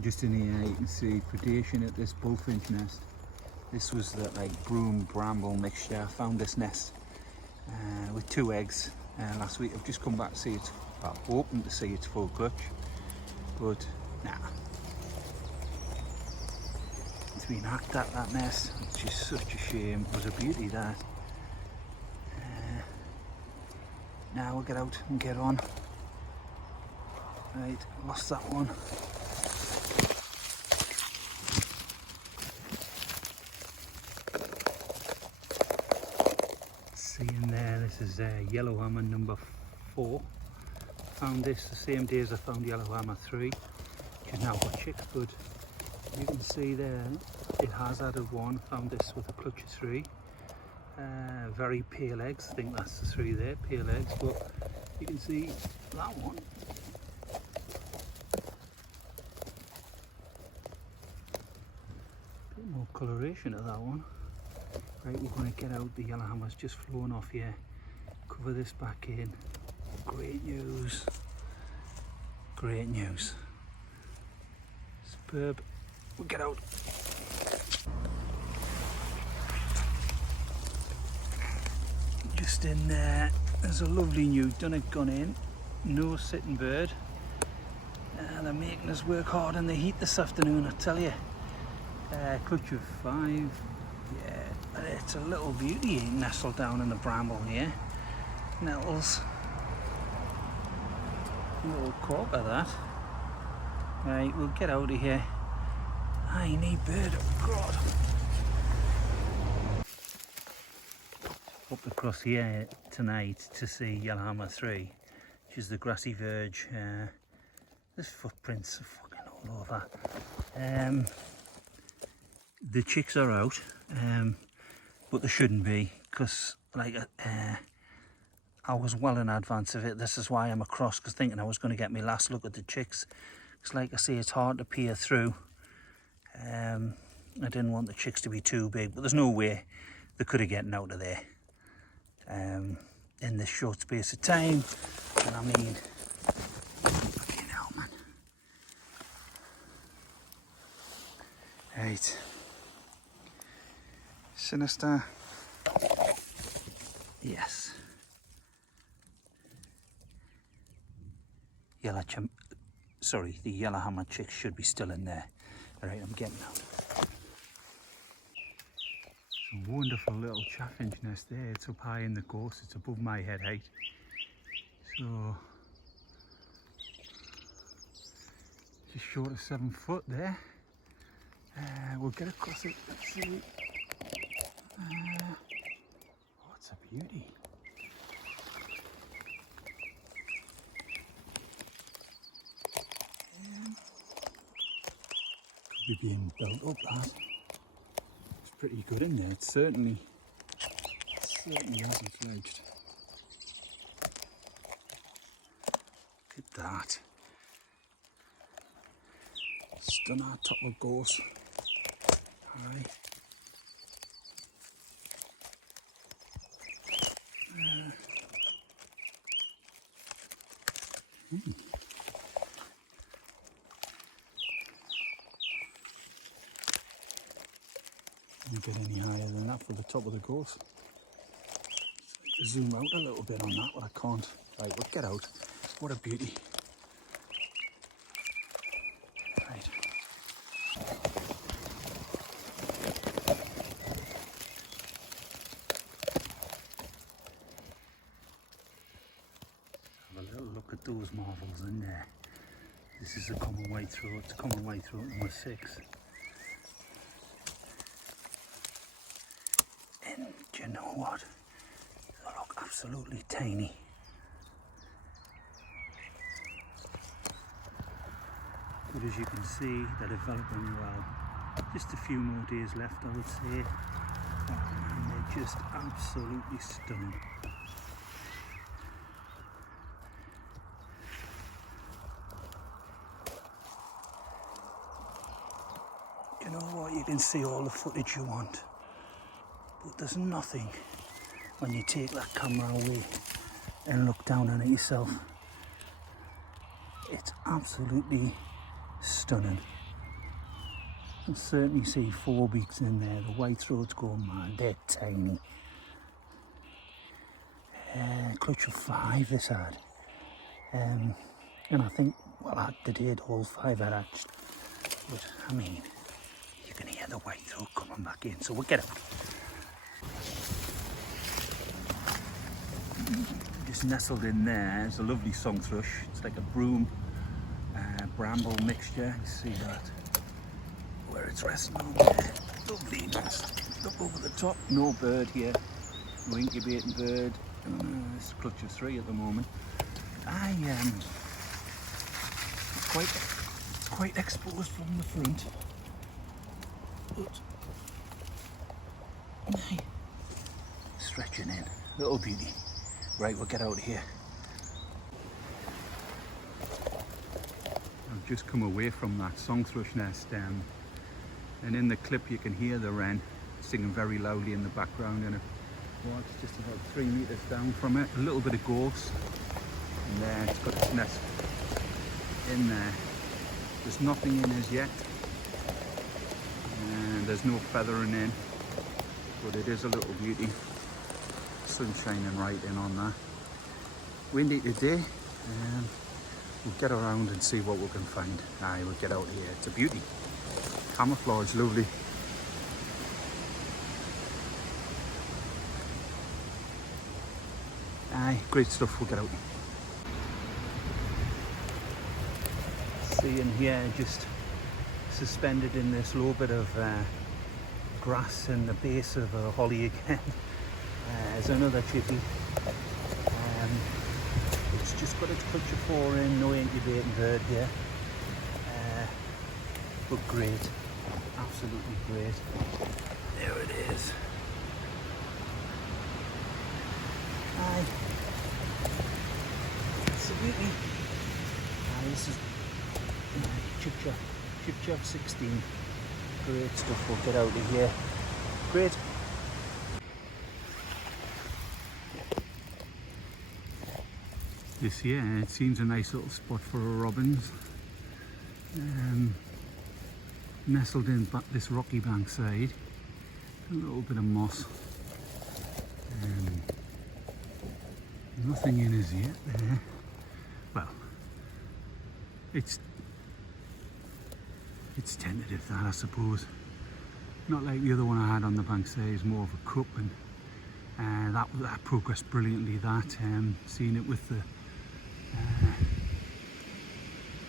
Just in here you can see predation at this bullfinch nest. This was the broom bramble mixture. I found this nest with 2 eggs last week. I've just come back to see it's, well, hoping to see its full clutch, but nah. It's been hacked at, that nest, which is such a shame. It was a beauty, that. Now we'll get out and get on. Right, lost that one. See in there, this is yellowhammer number 4. Found this the same day as I found yellowhammer 3, which has now got chicks, but you can see there it has added 1. Found this with a clutch of 3. Very pale eggs. I think that's the 3 there, pale eggs, but you can see that one. Bit more coloration to that one. Right, we're going to get out. The yellowhammer's just flown off here. Cover this back in. Great news. Great news. Superb. We'll get out. Just in there, there's a lovely new dunnock gone in. No sitting bird. They're making us work hard in the heat this afternoon, I tell you. Clutch of 5. Yeah, it's a little beauty nestled down in the bramble here. Nettles. Little corker, that. Right, we'll get out of here. I need bird, oh God. Up across here tonight to see yellowhammer 3, which is the grassy verge. There's footprints fucking all over. The chicks are out, but they shouldn't be, because I was well in advance of it. This is why I'm across, because thinking I was going to get my last look at the chicks. Because like I say, it's hard to peer through. I didn't want the chicks to be too big, but there's no way they could have gotten out of there in this short space of time. And I mean, fucking hell, man. Right, sinister. Yes. The yellowhammer chicks should be still in there. All right, I'm getting out. A wonderful little chaffinch nest there. It's up high in the gorse. It's above my head height. So just short of 7 foot there. We'll get across it. Let's see. Oh, it's a beauty. Could be being built up, that. It's pretty good in there. It certainly hasn't fledged. Look at that. Stunner, top of gorse. Alright. Don't get any higher than that for the top of the gorse. Zoom out a little bit on that, but I can't. Right, we'll get out. What a beauty. Right. Have a little look at those marvels in there. This is a common white throat. It's common white throat number 6. And do you know what? They look absolutely tiny. But as you can see, they're developing well. Just a few more days left, I would say. And they're just absolutely stunning. You know what? You can see all the footage you want. But there's nothing when you take that camera away and look down on it yourself. It's absolutely stunning. can certainly see 4 beaks in there. The white throats go mad, they're tiny. Clutch of 5 this had. And I think, well, they did, all 5 had hatched. But, I mean, you can hear the white throat coming back in, so we'll get out. Just nestled in there is a lovely song thrush. It's like a broom bramble mixture. You see that? Where it's resting on there. Lovely nest. Look over the top. No bird here. No incubating bird. It's a clutch of 3 at the moment. It's quite exposed from the front. But stretching in. Little beauty. Right, we'll get out of here. I've just come away from that song thrush nest, and in the clip you can hear the wren singing very loudly in the background, and it's just about 3 meters down from it. A little bit of gorse, and there it's got its nest in there. There's nothing in as yet, and there's no feathering in, but it is a little beauty. Sun shining right in on that. Windy today, we'll get around and see what we can find. We'll get out here. It's a beauty. Camouflage, lovely. Great stuff. We'll get out. Seeing here, just suspended in this little bit of grass in the base of a holly again. There's another chippy. It's just got its clutch of 4 in, no incubating bird here. But great, absolutely great. There it is. It's a beauty. This is Chiffchaff 16. Great stuff. We'll get out of here. Great. This here, it seems a nice little spot for a robins. Nestled in this rocky bank side. A little bit of moss. Nothing in as yet there. Well, it's tentative that, I suppose. Not like the other one I had on the bank side, it's more of a cup, and that progressed brilliantly. That seeing it with the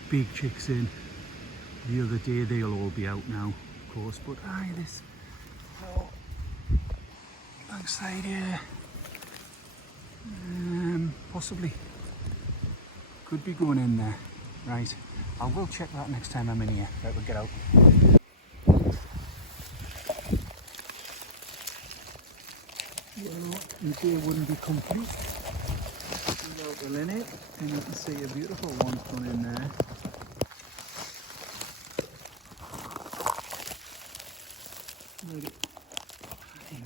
big chicks in the other day, they'll all be out now, of course. But this backside here, possibly could be going in there. Right, I will check that next time I'm in here. Right, we'll get out. Well, the day wouldn't be complete without the linnet, and you can see a beautiful one going in there.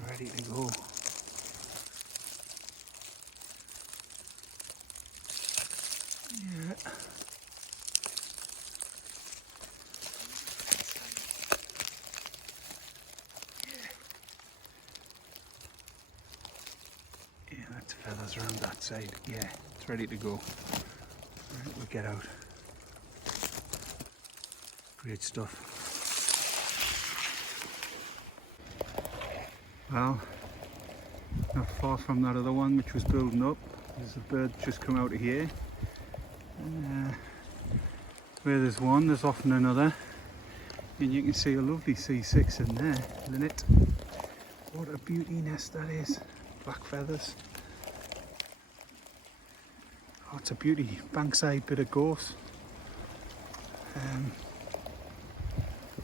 Ready to go. Yeah. Yeah, that's feathers around that side. Yeah, it's ready to go. Right, we'll get out. Great stuff. Well, not far from that other one which was building up. There's a bird just come out of here. Where there's one, there's often another. And you can see a lovely C6 in there, Linnet. What a beauty nest that is. Black feathers. Oh, it's a beauty. Bankside bit of gorse.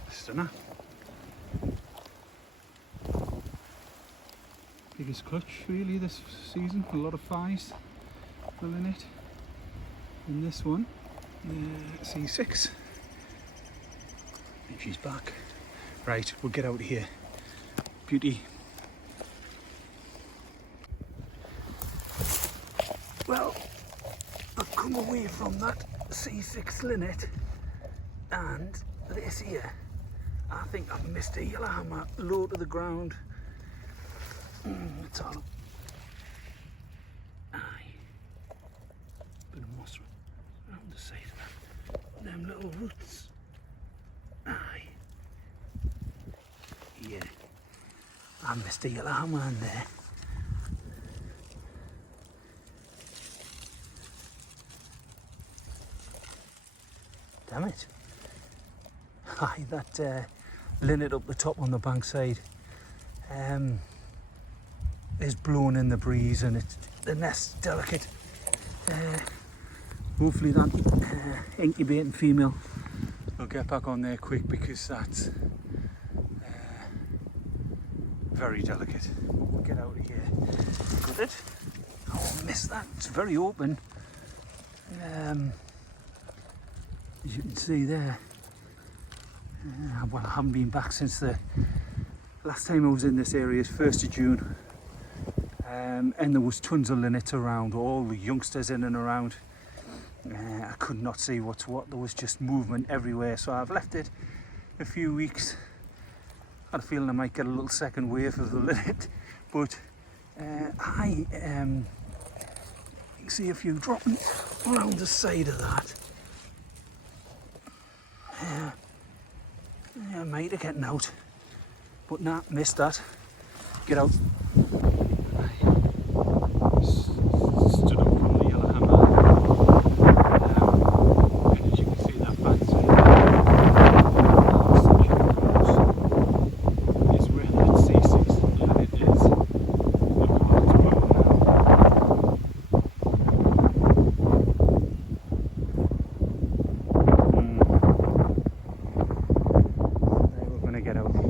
Stunner. Biggest clutch really this season. A lot of 5s for Linnet. And this one, C6. And she's back. Right, we'll get out of here. Beauty. Well, I've come away from that C6 Linnet, and this here, I think I've missed a yellowhammer low to the ground. It's all. Aye. Bit of moss around the side of that. Them little roots. Aye. Yeah. I missed a yellowhammer in there. Damn it. Aye, that linnet up the top on the bank side is blown in the breeze, and the nest's delicate. Hopefully that incubating female will get back on there quick, because that's very delicate. We'll get out of here. Got it? Oh, I missed that. It's very open. As you can see there. Well, I haven't been back since the last time I was in this area is 1st of June. And there was tons of linnets around, all the youngsters in and around. I could not see what's what. There was just movement everywhere. So I've left it a few weeks. I had a feeling I might get a little second wave of the linnet. But you can see a few dropping around the side of that. Yeah, mate, are getting out. But nah, missed that. Get out. Stood up from the yellowhammer. And as you can see, that back side is where that C6 linnet is. Look how it's blown now. We're going to get out here.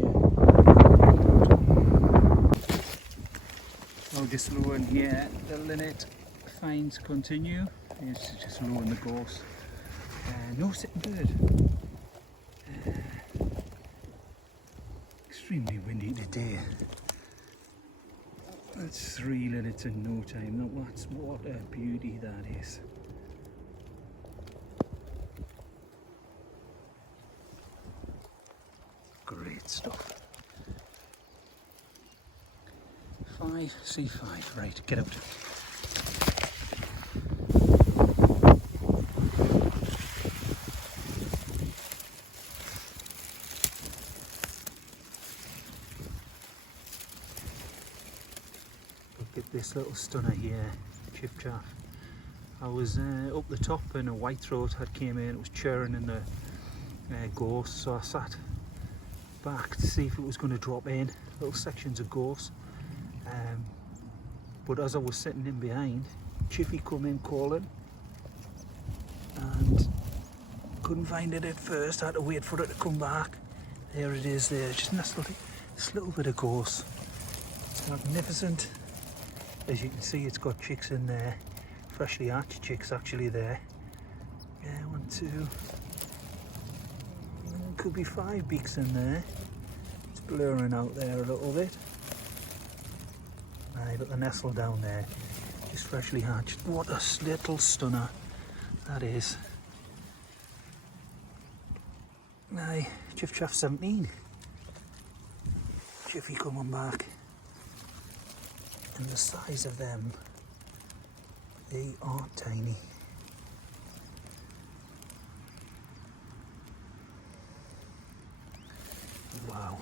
I'll just lower in here. The linnet finds continue. It's just lowering the gorse. No sitting bird. Extremely windy today. That's 3 linnets in no time. What a beauty that is. Great stuff. C5, right, get out. Look at this little stunner here, Chiffchaff. I was up the top and a whitethroat had came in, it was churring in the gorse, so I sat back to see if it was going to drop in, little sections of gorse. But as I was sitting in behind, Chiffy come in calling and couldn't find it at first. I had to wait for it to come back. There it is there, just this little bit of gorse. It's magnificent. As you can see, it's got chicks in there, freshly hatched chicks actually there. Yeah, 1, 2, could be 5 beaks in there. It's blurring out there a little bit. Aye, but the nestle down there, just freshly hatched. What a little stunner that is. Aye, Chiffchaff 17. Chiffy coming back. And the size of them, they are tiny. Wow.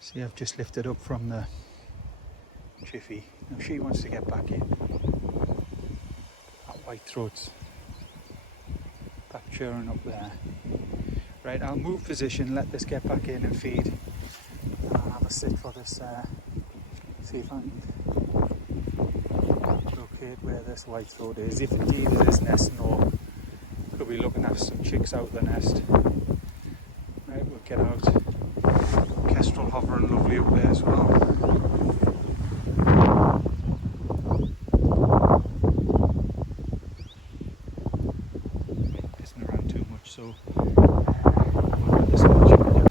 See, I've just lifted up from the Chiffy. Now she wants to get back in. That whitethroat's back churring up there. Right, I'll move position, let this get back in and feed. And I'll have a sit for this, see if I can locate where this whitethroat is. If indeed it is nesting, or could be looking at some chicks out of the nest. Right, we'll get out. Kestrel hovering lovely up there as well. Pissing around too much, so won't let this much.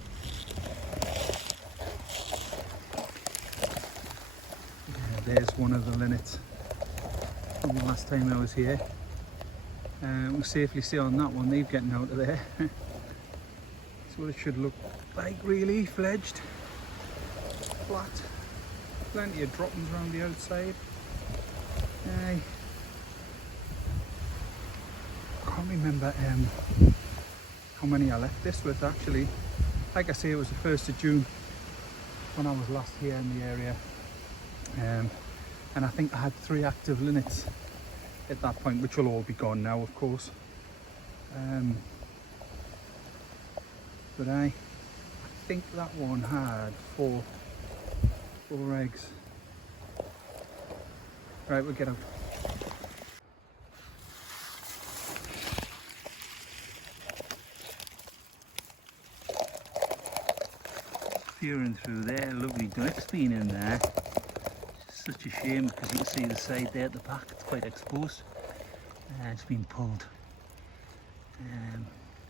one of the linnets from the last time I was here. We'll safely say on that one they've getting out of there. That's what it should look like, really. Fledged, flat, plenty of droppings around the outside. I can't remember how many I left this with actually. Like I say, it was the 1st of June when I was last here in the area, and I think I had 3 active linnets at that point, which will all be gone now, of course. But I think that one had four eggs. Right, we'll get out. Peering through there, lovely duck's been in there. It's such a shame because you can see the side there at the back, it's quite exposed. It's been pulled.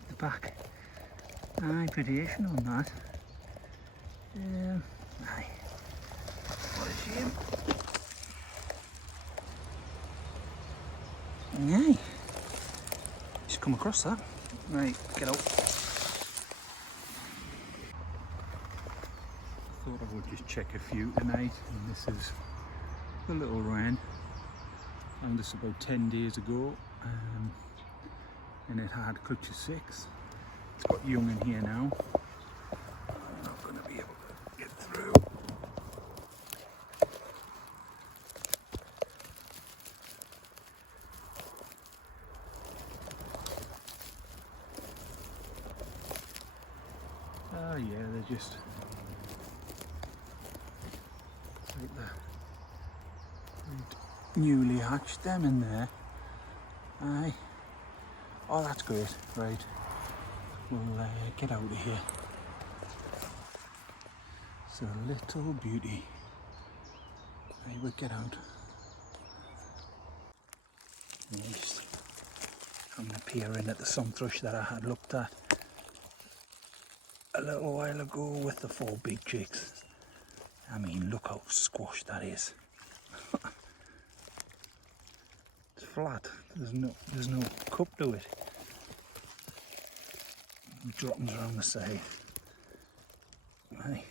The back. Aye, predation on that. Aye. What a shame. Aye. Just come across that. Right, get out. Thought I would just check a few tonight, and this is the little wren. Found this about 10 days ago, and it had clutch of 6. It's got young in here now. I'm not going to be able to get through. Oh yeah, they're just like that. Newly hatched, them in there. Aye. Oh, that's great. Right. We'll get out of here. It's a little beauty. Right, we'll get out. Just I'm going to peer in at the sun thrush that I had looked at a little while ago with the 4 big chicks. I mean, look how squashed that is. It's flat. There's no cup to it. Droppings around the side. Right.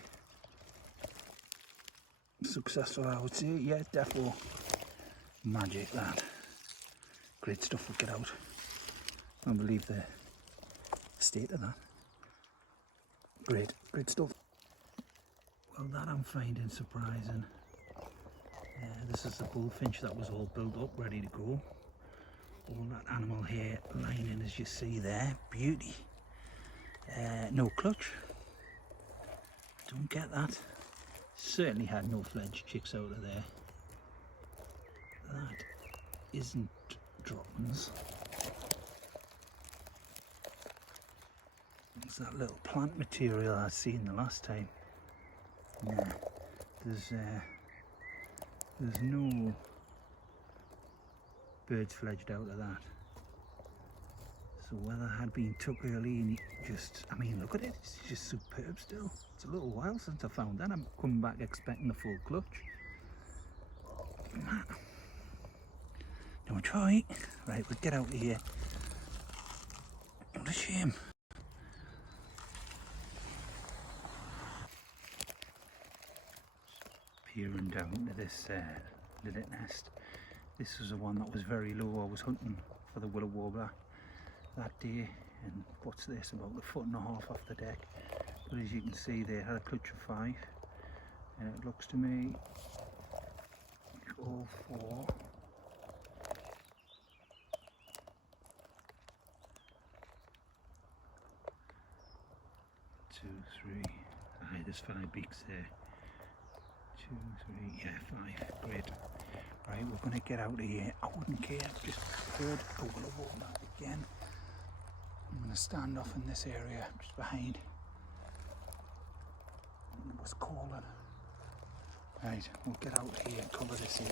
Successful, I would say. Yeah, defo magic that. Great stuff. We'll get out. I can't believe the state of that. Great stuff. Well, that I'm finding surprising. This is the bullfinch that was all built up, ready to go. All that animal hair lining, as you see there, beauty. No clutch. Don't get that. Certainly had no fledged chicks out of there. That isn't droppings. It's that little plant material I'd seen the last time. Yeah, there's no birds fledged out of that. So whether I had been took early and just, I mean, look at it, it's just superb still. It's a little while since I found that. I'm coming back expecting the full clutch. No try. Right, we'll get out of here. What a shame. Peering down to this linnet nest. This was the one that was very low. I was hunting for the willow warbler that day, and what's this, about a 1.5 foot off the deck. But as you can see, they had a clutch of 5, and it looks to me like all 4. Two, 3. Aye, there's 5 beaks there. 2, 3, yeah, 5. Great. Right, we're going to get out of here. I wouldn't care, just heard a willow warbler again. I'm going to stand off in this area just behind. It was calling. Right, we'll get out of here and cover this in.